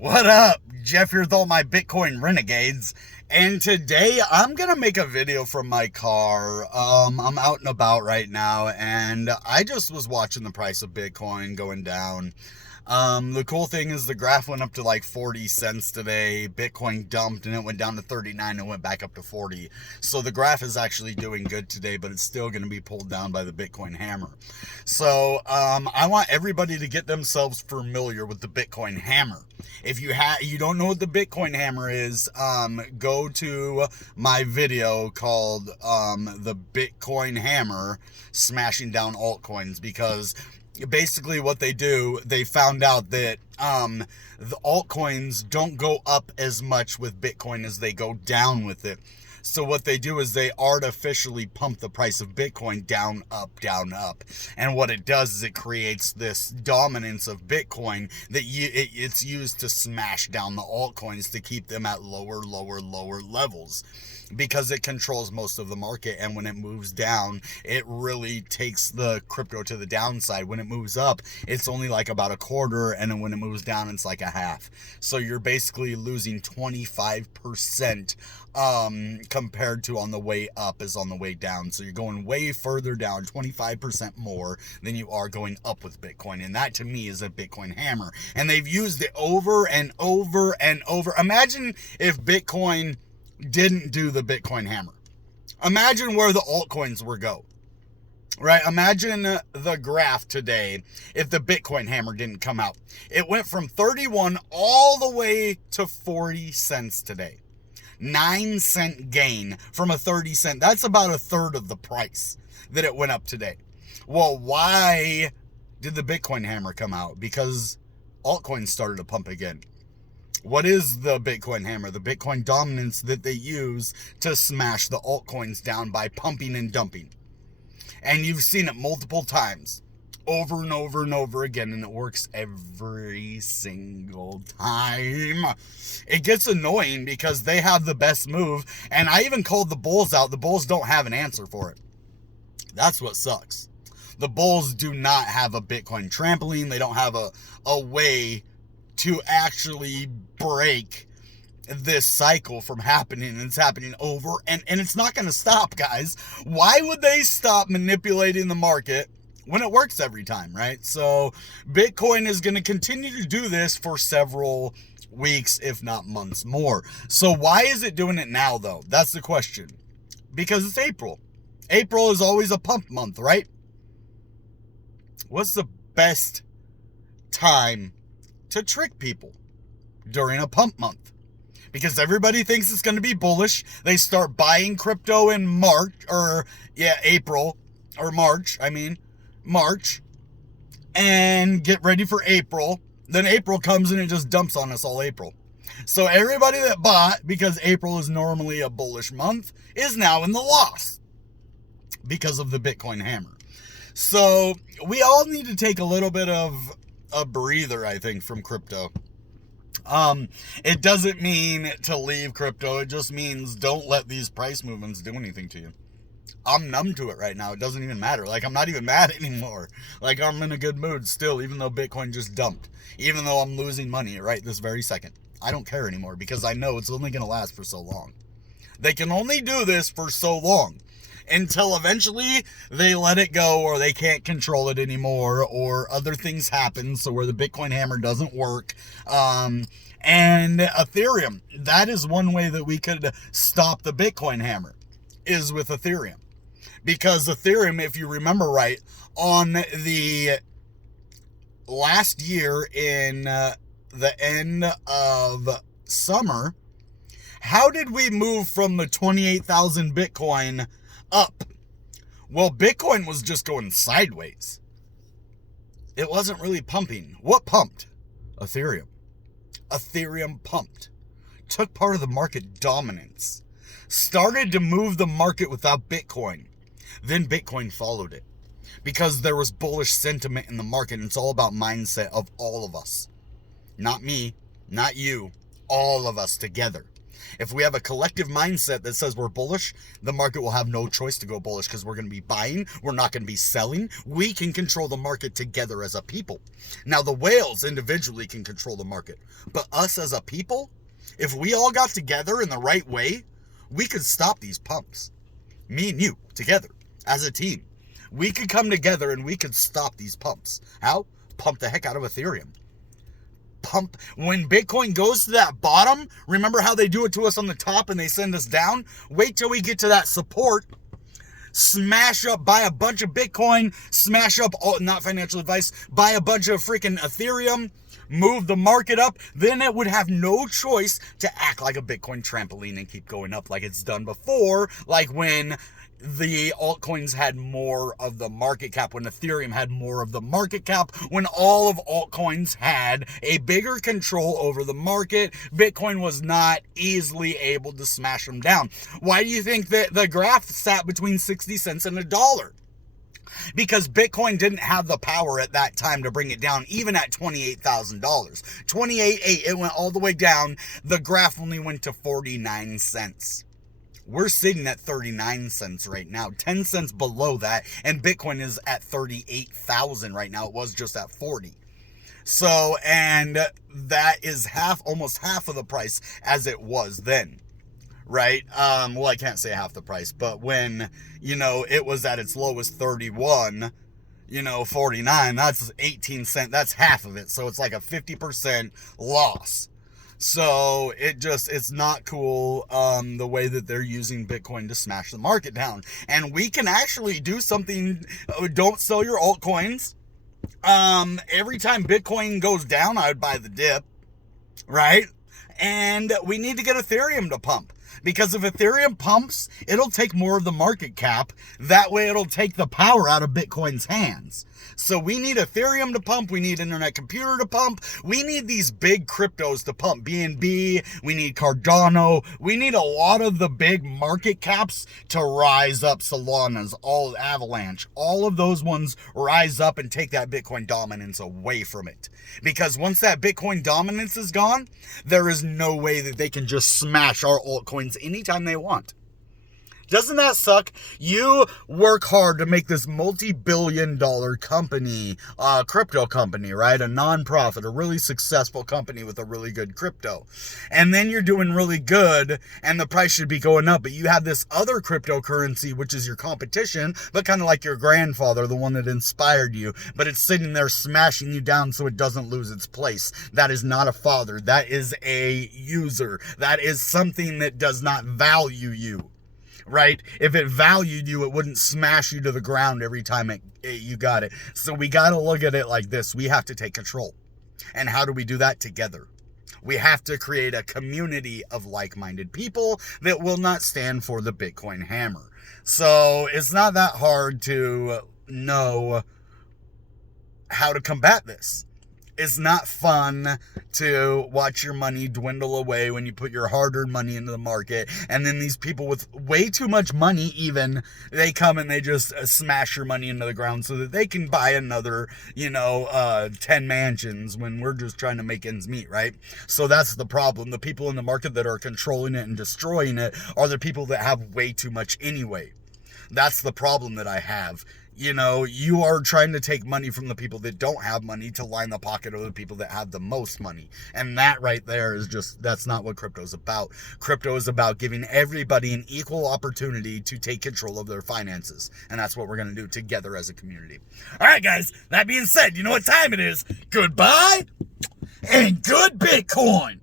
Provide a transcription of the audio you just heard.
What up? Jeff here with all my Bitcoin renegades. And today I'm going to make a video from my car. I'm out and about right now and I just was watching the price of Bitcoin going down. The cool thing is the graph went up to like 40 cents today. Bitcoin dumped and it went down to 39 and went back up to 40. So the graph is actually doing good today, but it's still going to be pulled down by the Bitcoin hammer. So I want everybody to get themselves familiar with the Bitcoin hammer. If you don't know what the Bitcoin hammer is, go to my video called the Bitcoin hammer smashing down altcoins, because basically what they do, they found out that the altcoins don't go up as much with Bitcoin as they go down with it. So what they do is they artificially pump the price of Bitcoin down, up, down, up. And what it does is it creates this dominance of Bitcoin that it's used to smash down the altcoins to keep them at lower levels, because it controls most of the market. And when it moves down, it really takes the crypto to the downside. When it moves up, it's only like about a quarter, and then when it moves down, it's like a half. So you're basically losing 25% compared to on the way up is on the way down. So you're going way further down, 25% more than you are going up with Bitcoin. And that to me is a Bitcoin hammer. And they've used it over and over and over. Imagine if Bitcoin didn't do the Bitcoin hammer. Imagine where the altcoins would go, right? Imagine the graph today if the Bitcoin hammer didn't come out. It went from 31 all the way to 40 cents today. 9-cent gain from a 30 cent. That's about a third of the price that it went up today. Well, why did the Bitcoin hammer come out? Because altcoins started to pump again. What is the Bitcoin hammer? The Bitcoin dominance that they use to smash the altcoins down by pumping and dumping. And you've seen it multiple times, over and over and over again, and it works every single time. It gets annoying because they have the best move, and I even called the bulls out. The bulls don't have an answer for it. That's what sucks. The bulls do not have a Bitcoin trampoline. They don't have a way to actually break this cycle from happening. And it's happening over, and it's not going to stop, guys. Why would they stop manipulating the market when it works every time, right? So Bitcoin is going to continue to do this for several weeks, if not months more. So why is it doing it now, though? That's the question. Because it's April. April is always a pump month, right? What's the best time to trick people during a pump month? Because everybody thinks it's going to be bullish. They start buying crypto in March, and get ready for April. Then April comes and it just dumps on us all April. So everybody that bought, because April is normally a bullish month, is now in the loss because of the Bitcoin hammer. So we all need to take a little bit of a breather, I think, from crypto. It doesn't mean to leave crypto. It just means don't let these price movements do anything to you. I'm numb to it right now. It doesn't even matter. Like, I'm not even mad anymore. Like, I'm in a good mood still, even though Bitcoin just dumped. Even though I'm losing money right this very second. I don't care anymore, because I know it's only going to last for so long. They can only do this for so long, until eventually they let it go, or they can't control it anymore, or other things happen, so where the Bitcoin hammer doesn't work. And Ethereum, that is one way that we could stop the Bitcoin hammer, is with Ethereum. Because Ethereum, if you remember right, on the last year in the end of summer, how did we move from the 28,000 Bitcoin up? Well, Bitcoin was just going sideways. It wasn't really pumping. What pumped? Ethereum. Ethereum pumped. Took part of the market dominance. Started to move the market without Bitcoin. Then Bitcoin followed it. Because there was bullish sentiment in the market. And it's all about mindset of all of us. Not me, not you, all of us together. If we have a collective mindset that says we're bullish, the market will have no choice to go bullish because we're going to be buying. We're not going to be selling. We can control the market together as a people. Now, the whales individually can control the market, but us as a people, if we all got together in the right way, we could stop these pumps. Me and you together as a team. We could come together and we could stop these pumps. How? Pump the heck out of Ethereum. Pump. When Bitcoin goes to that bottom, remember how they do it to us on the top and they send us down? Wait till we get to that support. Smash up, buy a bunch of Bitcoin, smash up, not financial advice, buy a bunch of freaking Ethereum, move the market up, then it would have no choice to act like a Bitcoin trampoline and keep going up like it's done before, like when the altcoins had more of the market cap, when Ethereum had more of the market cap, when all of altcoins had a bigger control over the market, Bitcoin was not easily able to smash them down. Why do you think that the graph sat between 60 cents and $1? Because Bitcoin didn't have the power at that time to bring it down, even at $28,000. 28.8, it went all the way down. The graph only went to 49 cents. We're sitting at 39 cents right now, 10 cents below that, and Bitcoin is at 38,000 right now. It was just at 40. So, and that is almost half of the price as it was then, right? Well, I can't say half the price, but when, it was at its lowest 31, 49, that's 18 cents, that's half of it. So it's like a 50% loss. So it's not cool, the way that they're using Bitcoin to smash the market down. And we can actually do something. Don't sell your altcoins. Every time Bitcoin goes down, I would buy the dip, right? And we need to get Ethereum to pump. Because if Ethereum pumps, it'll take more of the market cap. That way it'll take the power out of Bitcoin's hands. So we need Ethereum to pump. We need Internet Computer to pump. We need these big cryptos to pump. BNB. We need Cardano. We need a lot of the big market caps to rise up. Solana's, all Avalanche. All of those ones rise up and take that Bitcoin dominance away from it. Because once that Bitcoin dominance is gone, there is no way that they can just smash our altcoins anytime they want. Doesn't that suck? You work hard to make this multi-billion-dollar company, crypto company, right? A non-profit, a really successful company with a really good crypto. And then you're doing really good, and the price should be going up. But you have this other cryptocurrency, which is your competition, but kind of like your grandfather, the one that inspired you. But it's sitting there smashing you down so it doesn't lose its place. That is not a father. That is a user. That is something that does not value you. Right? If it valued you, it wouldn't smash you to the ground every time you got it. So we got to look at it like this. We have to take control. And how do we do that? Together. We have to create a community of like-minded people that will not stand for the Bitcoin hammer. So it's not that hard to know how to combat this. It's not fun to watch your money dwindle away when you put your hard-earned money into the market. And then these people with way too much money even, they come and they just smash your money into the ground so that they can buy another, 10 mansions when we're just trying to make ends meet, right? So that's the problem. The people in the market that are controlling it and destroying it are the people that have way too much anyway. That's the problem that I have. You are trying to take money from the people that don't have money to line the pocket of the people that have the most money. And that right there is that's not what crypto is about. Crypto is about giving everybody an equal opportunity to take control of their finances. And that's what we're going to do together as a community. All right, guys, that being said, you know what time it is. Goodbye and good Bitcoin.